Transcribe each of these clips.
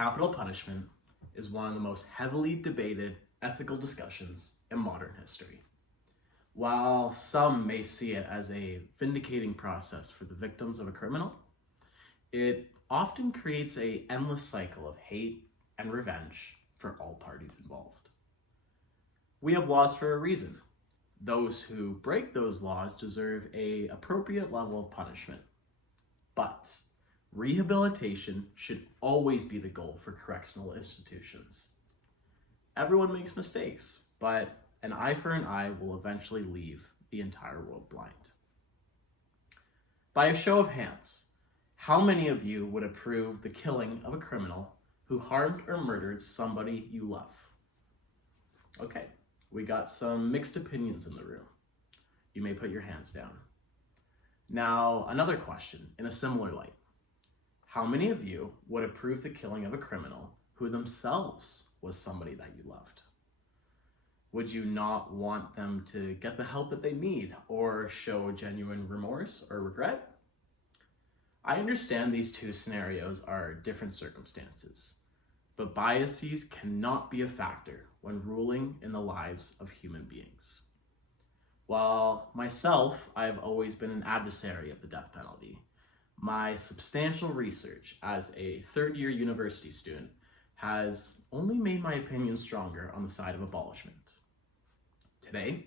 Capital punishment is one of the most heavily debated ethical discussions in modern history. While some may see it as a vindicating process for the victims of a criminal, it often creates an endless cycle of hate and revenge for all parties involved. We have laws for a reason. Those who break those laws deserve an appropriate level of punishment. But rehabilitation should always be the goal for correctional institutions. Everyone makes mistakes, but an eye for an eye will eventually leave the entire world blind. By a show of hands, how many of you would approve the killing of a criminal who harmed or murdered somebody you love? Okay, we got some mixed opinions in the room. You may put your hands down. Now, another question in a similar light. How many of you would approve the killing of a criminal who themselves was somebody that you loved? Would you not want them to get the help that they need or show genuine remorse or regret? I understand these two scenarios are different circumstances, but biases cannot be a factor when ruling in the lives of human beings. While myself, I've always been an adversary of the death penalty, my substantial research as a third-year university student has only made my opinion stronger on the side of abolishment. Today,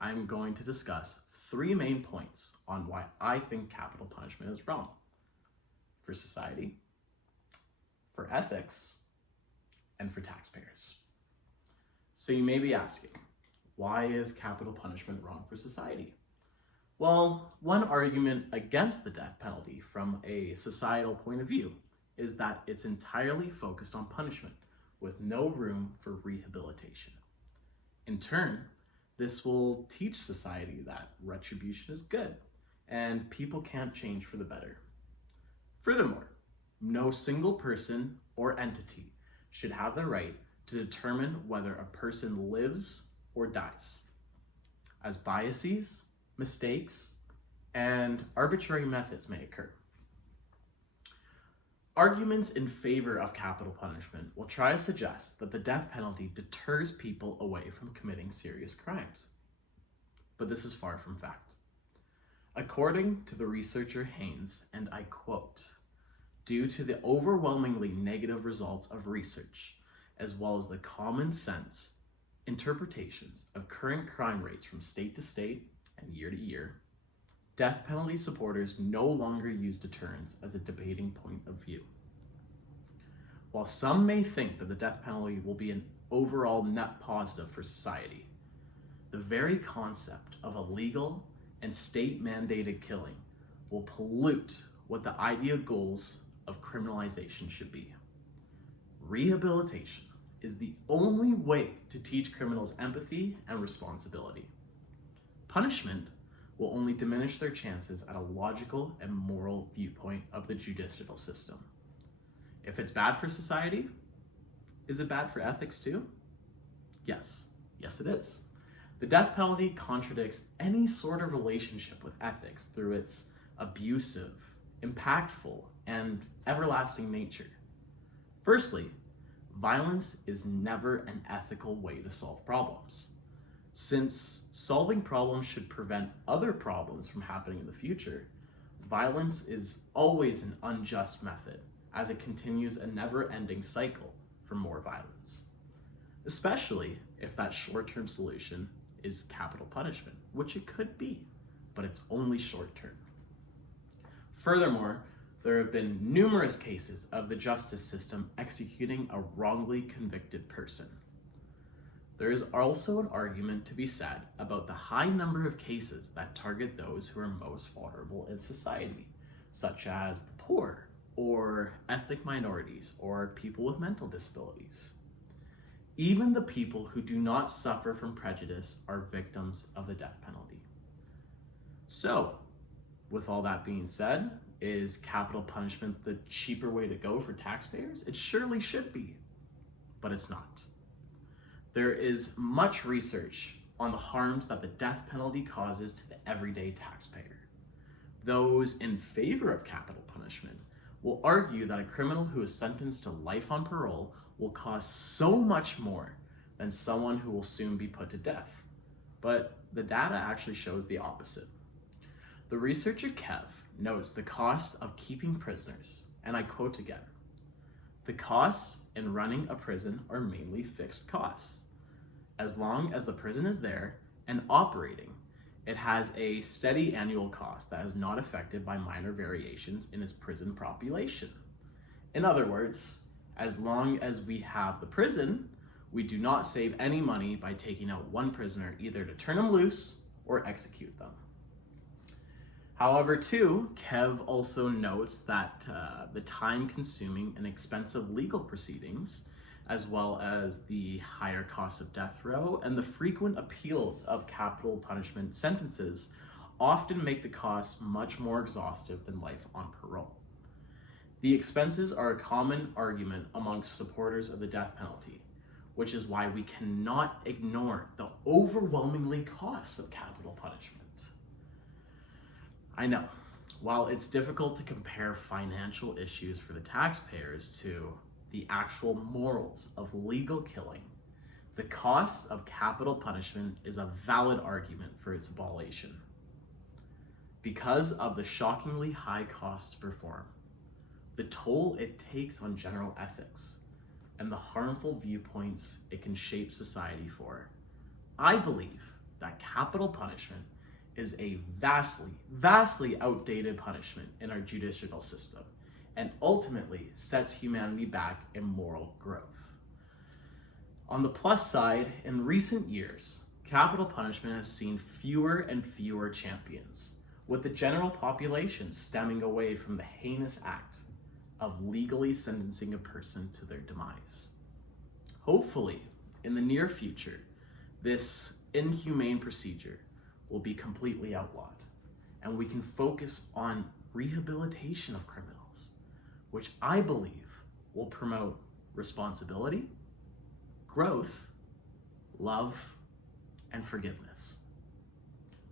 I'm going to discuss 3 main points on why I think capital punishment is wrong. For society, for ethics, and for taxpayers. So you may be asking, why is capital punishment wrong for society? Well, one argument against the death penalty from a societal point of view is that it's entirely focused on punishment with no room for rehabilitation. In turn, this will teach society that retribution is good and people can't change for the better. Furthermore, no single person or entity should have the right to determine whether a person lives or dies, as biases, mistakes, and arbitrary methods may occur. Arguments in favor of capital punishment will try to suggest that the death penalty deters people away from committing serious crimes. But this is far from fact. According to the researcher Haynes, and I quote, "Due to the overwhelmingly negative results of research, as well as the common sense interpretations of current crime rates from state to state and year to year, death penalty supporters no longer use deterrence as a debating point of view." While some may think that the death penalty will be an overall net positive for society, the very concept of a legal and state-mandated killing will pollute what the ideal goals of criminalization should be. Rehabilitation is the only way to teach criminals empathy and responsibility. Punishment will only diminish their chances at a logical and moral viewpoint of the judicial system. If it's bad for society, is it bad for ethics too? Yes it is. The death penalty contradicts any sort of relationship with ethics through its abusive, impactful, and everlasting nature. Firstly, violence is never an ethical way to solve problems. Since solving problems should prevent other problems from happening in the future, violence is always an unjust method, as it continues a never-ending cycle for more violence. Especially if that short-term solution is capital punishment, which it could be, but it's only short-term. Furthermore, there have been numerous cases of the justice system executing a wrongly convicted person. There is also an argument to be said about the high number of cases that target those who are most vulnerable in society, such as the poor, or ethnic minorities, or people with mental disabilities. Even the people who do not suffer from prejudice are victims of the death penalty. So, with all that being said, is capital punishment the cheaper way to go for taxpayers? It surely should be, but it's not. There is much research on the harms that the death penalty causes to the everyday taxpayer. Those in favor of capital punishment will argue that a criminal who is sentenced to life on parole will cost so much more than someone who will soon be put to death. But the data actually shows the opposite. The researcher Kev notes the cost of keeping prisoners, and I quote again, "The costs in running a prison are mainly fixed costs. As long as the prison is there and operating, it has a steady annual cost that is not affected by minor variations in its prison population." In other words, as long as we have the prison, we do not save any money by taking out one prisoner either to turn them loose or execute them. However, too, Kev also notes that the time-consuming and expensive legal proceedings, as well as the higher cost of death row and the frequent appeals of capital punishment sentences, often make the costs much more exhaustive than life on parole. The expenses are a common argument amongst supporters of the death penalty, which is why we cannot ignore the overwhelmingly costs of capital punishment. I know, while it's difficult to compare financial issues for the taxpayers to the actual morals of legal killing, the cost of capital punishment is a valid argument for its abolition. Because of the shockingly high cost to perform, the toll it takes on general ethics, and the harmful viewpoints it can shape society for, I believe that capital punishment is a vastly outdated punishment in our judicial system, and ultimately sets humanity back in moral growth. On the plus side, in recent years, capital punishment has seen fewer and fewer champions, with the general population stemming away from the heinous act of legally sentencing a person to their demise. Hopefully, in the near future, this inhumane procedure will be completely outlawed, and we can focus on rehabilitation of criminals, which I believe will promote responsibility, growth, love, and forgiveness.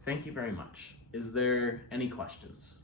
Thank you very much. Is there any questions?